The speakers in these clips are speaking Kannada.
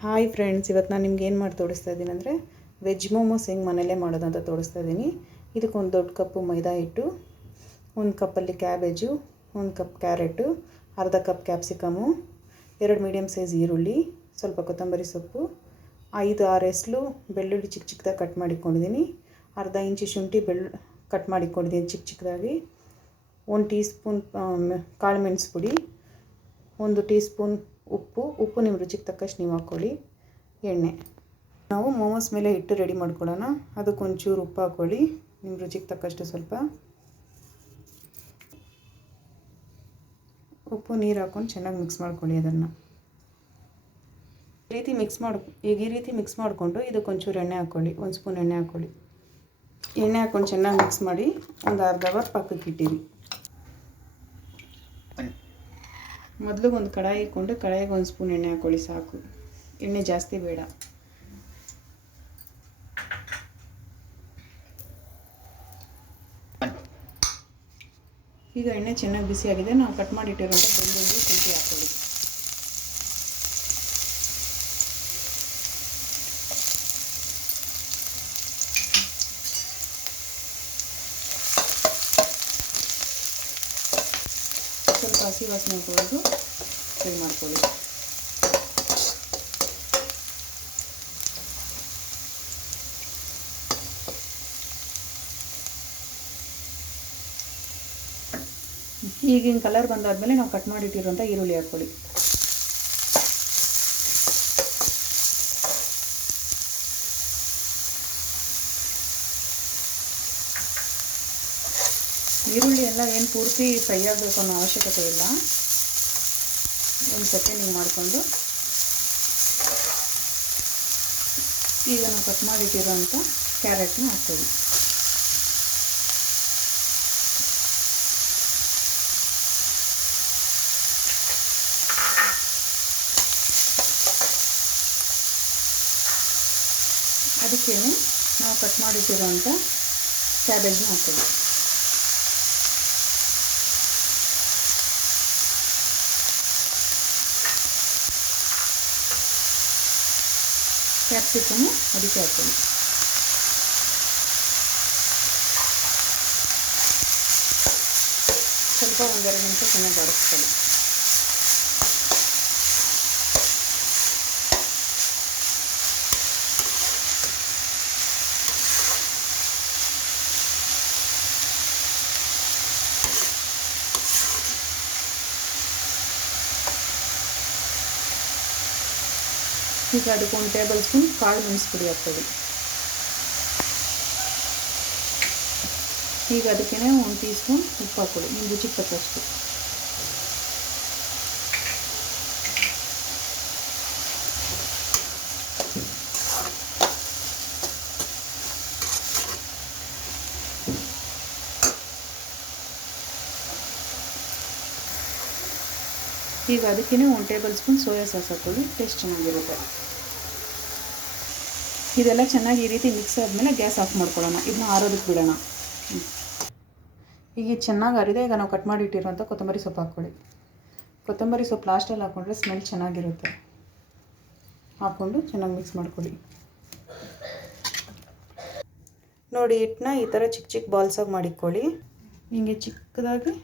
ಹಾಯ್ ಫ್ರೆಂಡ್ಸ್, ಇವತ್ತು ನಾನು ನಿಮ್ಗೆ ಏನು ಮಾಡಿ ತೋರಿಸ್ತಾ ಇದ್ದೀನಿ ಅಂದರೆ ವೆಜ್ ಮೋಮೋಸ್ ಹೆಂಗೆ ಮನೆಯಲ್ಲೇ ಮಾಡೋದು ಅಂತ ತೋರಿಸ್ತಾ ಇದ್ದೀನಿ. ಇದಕ್ಕೊಂದು ದೊಡ್ಡ ಕಪ್ಪು ಮೈದಾ ಹಿಟ್ಟು, ಒಂದು ಕಪ್ಪಲ್ಲಿ ಕ್ಯಾಬೇಜು, ಒಂದು ಕಪ್ ಕ್ಯಾರೆಟು, ಅರ್ಧ ಕಪ್ ಕ್ಯಾಪ್ಸಿಕಮು, 2 ಮೀಡಿಯಮ್ ಸೈಜ್ ಈರುಳ್ಳಿ, ಸ್ವಲ್ಪ ಕೊತ್ತಂಬರಿ ಸೊಪ್ಪು, 5-6 ಎಸಳು ಬೆಳ್ಳುಳ್ಳಿ ಚಿಕ್ಕ ಚಿಕ್ಕದಾಗಿ ಕಟ್ ಮಾಡಿಕೊಂಡಿದ್ದೀನಿ, ಅರ್ಧ ಇಂಚು ಶುಂಠಿ ಕಟ್ ಮಾಡಿಕೊಂಡಿದ್ದೀನಿ ಚಿಕ್ಕ ಚಿಕ್ಕದಾಗಿ, 1 ಟೀ ಸ್ಪೂನ್ ಕಾಳು ಮೆಣಸು ಪುಡಿ, 1 ಟೀ ಸ್ಪೂನ್ ಉಪ್ಪು ನಿಮ್ಮ ರುಚಿಗೆ ತಕ್ಕಷ್ಟು ನೀವು ಹಾಕ್ಕೊಳ್ಳಿ. ಎಣ್ಣೆ. ನಾವು ಮೋಮೋಸ್ ಮೇಲೆ ಹಿಟ್ಟು ರೆಡಿ ಮಾಡ್ಕೊಳ್ಳೋಣ. ಅದಕ್ಕೊಂಚೂರು ಉಪ್ಪು ಹಾಕ್ಕೊಳ್ಳಿ, ನಿಮ್ಮ ರುಚಿಗೆ ತಕ್ಕಷ್ಟು ಸ್ವಲ್ಪ ಉಪ್ಪು, ನೀರು ಹಾಕ್ಕೊಂಡು ಚೆನ್ನಾಗಿ ಮಿಕ್ಸ್ ಮಾಡ್ಕೊಳ್ಳಿ. ಅದನ್ನು ಈ ರೀತಿ ಮಿಕ್ಸ್ ಮಾಡಿಕೊಂಡು ಇದಕ್ಕೊಂಚೂರು ಎಣ್ಣೆ ಹಾಕ್ಕೊಳ್ಳಿ, 1 ಸ್ಪೂನ್ ಎಣ್ಣೆ ಹಾಕ್ಕೊಳ್ಳಿ. ಎಣ್ಣೆ ಹಾಕ್ಕೊಂಡು ಚೆನ್ನಾಗಿ ಮಿಕ್ಸ್ ಮಾಡಿ ಒಂದು ಅರ್ಧ ಅವರ್ ಪಕ್ಕಕ್ಕೆ ಇಟ್ಟಿರಿ. ಮೊದಲು ಒಂದು ಕಡಾಯಿ ಇಟ್ಕೊಂಡು ಕಡಾಯಿಗೆ 1 ಸ್ಪೂನ್ ಎಣ್ಣೆ ಹಾಕ್ಕೊಳ್ಳಿ, ಸಾಕು, ಎಣ್ಣೆ ಜಾಸ್ತಿ ಬೇಡ. ಈಗ ಎಣ್ಣೆ ಚೆನ್ನಾಗಿ ಬಿಸಿಯಾಗಿದೆ. ನಾವು ಕಟ್ ಮಾಡಿಟ್ಟಿರೋಂಥ ಬೆಳ್ಳುಳ್ಳಿ ಶುಂಠಿ ಹಾಕ್ಕೊಳ್ಳಿ. ಸ್ವಲ್ಪ ಹಸಿ ವಾಸನೆ ಹೋಗೋದು ಫ್ರೈ ಮಾಡ್ಕೊಳ್ಳಿ. ಈಗಿನ ಕಲರ್ ಬಂದಾದಮೇಲೆ ನಾವು ಕಟ್ ಮಾಡಿಟ್ಟಿರೋಂಥ ಈರುಳ್ಳಿ ಹಾಕ್ಕೊಳ್ಳಿ. ಈರುಳ್ಳಿ ಎಲ್ಲ ಏನು ಪೂರ್ತಿ ಫ್ರೈ ಆಗಬೇಕು ಅನ್ನೋ ಅವಶ್ಯಕತೆ ಇಲ್ಲ. 1 ಸೆಕೆಂಡ್ ಹಿಂಗೆ ಮಾಡಿಕೊಂಡು ಈಗ ನಾವು ಕಟ್ ಮಾಡಿಟ್ಟಿರೋಂಥ ಕ್ಯಾರೆಟ್ನ ಹಾಕ್ಕೊಳ್ಳಿ. ಅದಕ್ಕೆ ನಾವು ಕಟ್ ಮಾಡಿಟ್ಟಿರೋಂಥ ಕ್ಯಾಬೇಜ್ನ ಹಾಕ್ಕೊಳ್ಳಿ. ಕ್ಯಾಪ್ಸಿಕಮು ಅದಕ್ಕೆ ಹಾಕ್ಕೊಳ್ಳಿ. ಸ್ವಲ್ಪ 1-2 ನಿಮಿಷ ಚೆನ್ನಾಗಿ ಬಾಡಿಸ್ಕೊಳ್ಳಿ. ಈಗ ಅದಕ್ಕೆ 1 ಟೇಬಲ್ ಸ್ಪೂನ್ ಕಾಳು ಮೆಣಸು ಪುಡಿ ಹಾಕ್ಕೊಳ್ಳಿ. ಈಗ ಅದಕ್ಕೆ 1 ಟೀ ಸ್ಪೂನ್ ಉಪ್ಪು ಹಾಕ್ಕೊಳ್ಳಿ, ನಿಮ್ಮ ರುಚಿಗೆ ತಕ್ಕಷ್ಟು. ಈಗ ಅದಕ್ಕೇ 1 ಟೇಬಲ್ ಸ್ಪೂನ್ ಸೋಯಾ ಸಾಸ್ ಹಾಕ್ಕೊಳ್ಳಿ, ಟೇಸ್ಟ್ ಚೆನ್ನಾಗಿರುತ್ತೆ. ಇದೆಲ್ಲ ಚೆನ್ನಾಗಿ ಈ ರೀತಿ ಮಿಕ್ಸ್ ಆದಮೇಲೆ ಗ್ಯಾಸ್ ಆಫ್ ಮಾಡ್ಕೊಳ್ಳೋಣ. ಇದನ್ನ ಆರೋದಕ್ಕೆ ಬಿಡೋಣ. ಈಗ ಚೆನ್ನಾಗಿ ಆರಿದೆ. ಈಗ ನಾವು ಕಟ್ ಮಾಡಿಟ್ಟಿರೋಂಥ ಕೊತ್ತಂಬರಿ ಸೊಪ್ಪು ಹಾಕ್ಕೊಳ್ಳಿ. ಕೊತ್ತಂಬರಿ ಸೊಪ್ಪು ಲಾಸ್ಟಲ್ಲಿ ಹಾಕ್ಕೊಂಡ್ರೆ ಸ್ಮೆಲ್ ಚೆನ್ನಾಗಿರುತ್ತೆ. ಹಾಕ್ಕೊಂಡು ಚೆನ್ನಾಗಿ ಮಿಕ್ಸ್ ಮಾಡ್ಕೊಳ್ಳಿ. ನೋಡಿ, ಹಿಟ್ಟನ್ನ ಈ ಥರ ಚಿಕ್ಕ ಚಿಕ್ಕ ಬಾಲ್ಸಾಗಿ ಮಾಡಿಕೊಳ್ಳಿ. ಹಿಂಗೆ ಚಿಕ್ಕದಾಗಿ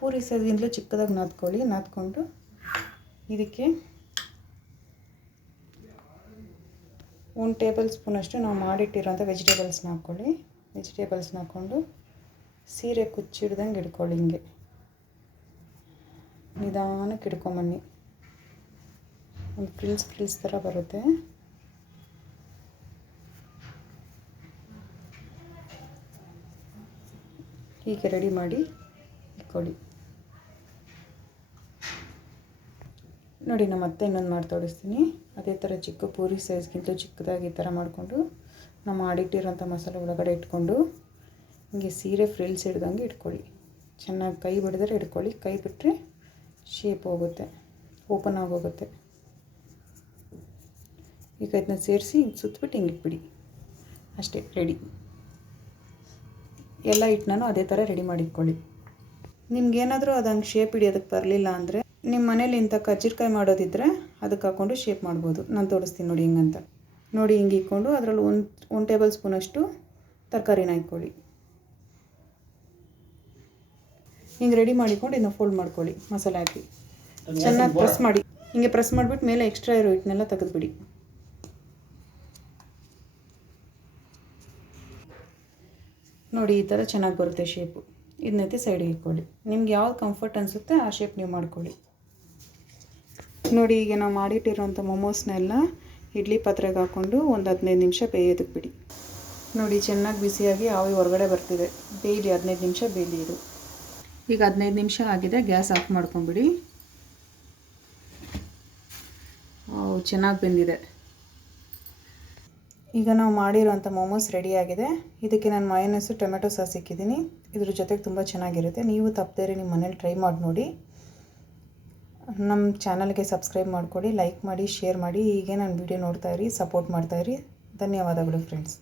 ಪೂರಿ ಸೈಜ್ಗಿಂತಲೂ ಚಿಕ್ಕದಾಗಿ ನಾದ್ಕೊಳ್ಳಿ. ನಾದ್ಕೊಂಡು ಇದಕ್ಕೆ 1 ಟೇಬಲ್ ಸ್ಪೂನಷ್ಟು ನಾವು ಮಾಡಿಟ್ಟಿರೋಂಥ ವೆಜಿಟೇಬಲ್ಸ್ನ ಹಾಕ್ಕೊಳ್ಳಿ. ವೆಜಿಟೇಬಲ್ಸ್ನ ಹಾಕ್ಕೊಂಡು ಸೀರೆ ಕುಚ್ಚಿಡ್ದಂಗೆ ಇಡ್ಕೊಳ್ಳಿ. ಹಿಂಗೆ ನಿಧಾನಕ್ಕೆ ಇಡ್ಕೊಂಬನ್ನಿ. ಒಂದು ಫ್ರಿಲ್ಸ್ ಥರ ಬರುತ್ತೆ. ಹೀಗೆ ರೆಡಿ ಮಾಡಿ ಇಟ್ಕೊಳ್ಳಿ. ನೋಡಿ, ನಾನು ಮತ್ತೆ ಇನ್ನೊಂದು ಮಾಡಿ ತೋರಿಸ್ತೀನಿ. ಅದೇ ಥರ ಚಿಕ್ಕ ಪೂರಿ ಸೈಜ್ಗಿಂತ ಚಿಕ್ಕದಾಗಿ ಈ ಥರ ಮಾಡಿಕೊಂಡು ನಾವು ಮಾಡಿಟ್ಟಿರೋಂಥ ಮಸಾಲೆ ಒಳಗಡೆ ಇಟ್ಕೊಂಡು ಹಿಂಗೆ ಸೀರೆ ಫ್ರಿಲ್ಸ್ ಹಿಡ್ದಂಗೆ ಇಟ್ಕೊಳ್ಳಿ. ಚೆನ್ನಾಗಿ ಕೈ ಬಿಡಿದ್ರೆ ಇಟ್ಕೊಳ್ಳಿ. ಕೈ ಬಿಟ್ಟರೆ ಶೇಪ್ ಹೋಗುತ್ತೆ, ಓಪನ್ ಆಗೋಗುತ್ತೆ. ಈಗ ಇದನ್ನ ಸೇರಿಸಿ ಹಿಂಗೆ ಸುತ್ತಬಿಟ್ಟು ಹಿಂಗೆ ಇಟ್ಬಿಡಿ. ಅಷ್ಟೇ, ರೆಡಿ. ಎಲ್ಲ ಹಿಟ್ಟನ್ನು ಅದೇ ಥರ ರೆಡಿ ಮಾಡಿಟ್ಕೊಳ್ಳಿ. ನಿಮ್ಗೇನಾದರೂ ಅದು ಹಂಗೆ ಶೇಪ್ ಹಿಡಿಯೋದಕ್ಕೆ ಬರಲಿಲ್ಲ ಅಂದರೆ ನಿಮ್ಮ ಮನೇಲಿ ಇಂಥ ಕಜ್ಜಿಕಾಯಿ ಮಾಡೋದಿದ್ದರೆ ಅದಕ್ಕೆ ಹಾಕ್ಕೊಂಡು ಶೇಪ್ ಮಾಡ್ಬೋದು. ನಾನು ತೋರಿಸ್ತೀನಿ ನೋಡಿ ಹಿಂಗಂತ. ನೋಡಿ ಹಿಂಗೆ ಇಟ್ಕೊಂಡು ಅದರಲ್ಲಿ ಒಂದು ಟೇಬಲ್ ಸ್ಪೂನಷ್ಟು ತರಕಾರಿನ ಇಟ್ಕೊಳ್ಳಿ. ಹಿಂಗೆ ರೆಡಿ ಮಾಡಿಕೊಂಡು ಇದನ್ನ ಫೋಲ್ಡ್ ಮಾಡ್ಕೊಳ್ಳಿ. ಮಸಾಲೆ ಹಾಕಿ ಚೆನ್ನಾಗಿ ಪ್ರೆಸ್ ಮಾಡಿ. ಹಿಂಗೆ ಪ್ರೆಸ್ ಮಾಡಿಬಿಟ್ಟು ಮೇಲೆ ಎಕ್ಸ್ಟ್ರಾ ಇರೋ ಹಿಟ್ಟನ್ನೆಲ್ಲ ತೆಗೆದುಬಿಡಿ. ನೋಡಿ ಈ ಥರ ಚೆನ್ನಾಗಿ ಬರುತ್ತೆ ಶೇಪು. ಇದನ್ನೈತೆ ಸೈಡಿಗೆ ಇಟ್ಕೊಳ್ಳಿ. ನಿಮ್ಗೆ ಯಾವ್ದು ಕಂಫರ್ಟ್ ಅನಿಸುತ್ತೆ ಆ ಶೇಪ್ ನೀವು ಮಾಡ್ಕೊಳ್ಳಿ. ನೋಡಿ ಈಗ ನಾವು ಮಾಡಿಟ್ಟಿರೋಂಥ ಮೊಮೋಸ್ನೆಲ್ಲ ಇಡ್ಲಿ ಪಾತ್ರೆಗೆ ಹಾಕ್ಕೊಂಡು ಒಂದು 15 ನಿಮಿಷ ಬೇಯೋದಕ್ಕೆ ಬಿಡಿ. ನೋಡಿ ಚೆನ್ನಾಗಿ ಬಿಸಿಯಾಗಿ ಆವಿ ಹೊರಗಡೆ ಬರ್ತಿದೆ. ಬೇಯಲಿ, 15 ನಿಮಿಷ ಬೇಯಲಿ ಇದು. ಈಗ 15 ನಿಮಿಷ ಆಗಿದೆ. ಗ್ಯಾಸ್ ಆಫ್ ಮಾಡ್ಕೊಂಬಿಡಿ. ಚೆನ್ನಾಗಿ ಬೆಂದಿದೆ. ಈಗ ನಾವು ಮಾಡಿರೋಂಥ ಮೊಮೋಸ್ ರೆಡಿಯಾಗಿದೆ. ಇದಕ್ಕೆ ನಾನು ಮಯೋನೈಸು ಟೊಮೆಟೊ ಸಾಸ್ ಇಕ್ಕಿದ್ದೀನಿ. ಇದ್ರ ಜೊತೆಗೆ ತುಂಬ ಚೆನ್ನಾಗಿರುತ್ತೆ. ನೀವು ತಪ್ಪದೇ ನಿಮ್ಮ ಮನೇಲಿ ಟ್ರೈ ಮಾಡಿ ನೋಡಿ. ನಮ್ಮ ಚಾನಲ್ಗೆ ಸಬ್ಸ್ಕ್ರೈಬ್ ಮಾಡ್ಕೊಳ್ಳಿ, ಲೈಕ್ ಮಾಡಿ, ಶೇರ್ ಮಾಡಿ. ಹೀಗೆ ನಾನು ವೀಡಿಯೋ ನೋಡ್ತಾಯಿರಿ, ಸಪೋರ್ಟ್ ಮಾಡ್ತಾಯಿರಿ. ಧನ್ಯವಾದಗಳು ಫ್ರೆಂಡ್ಸ್.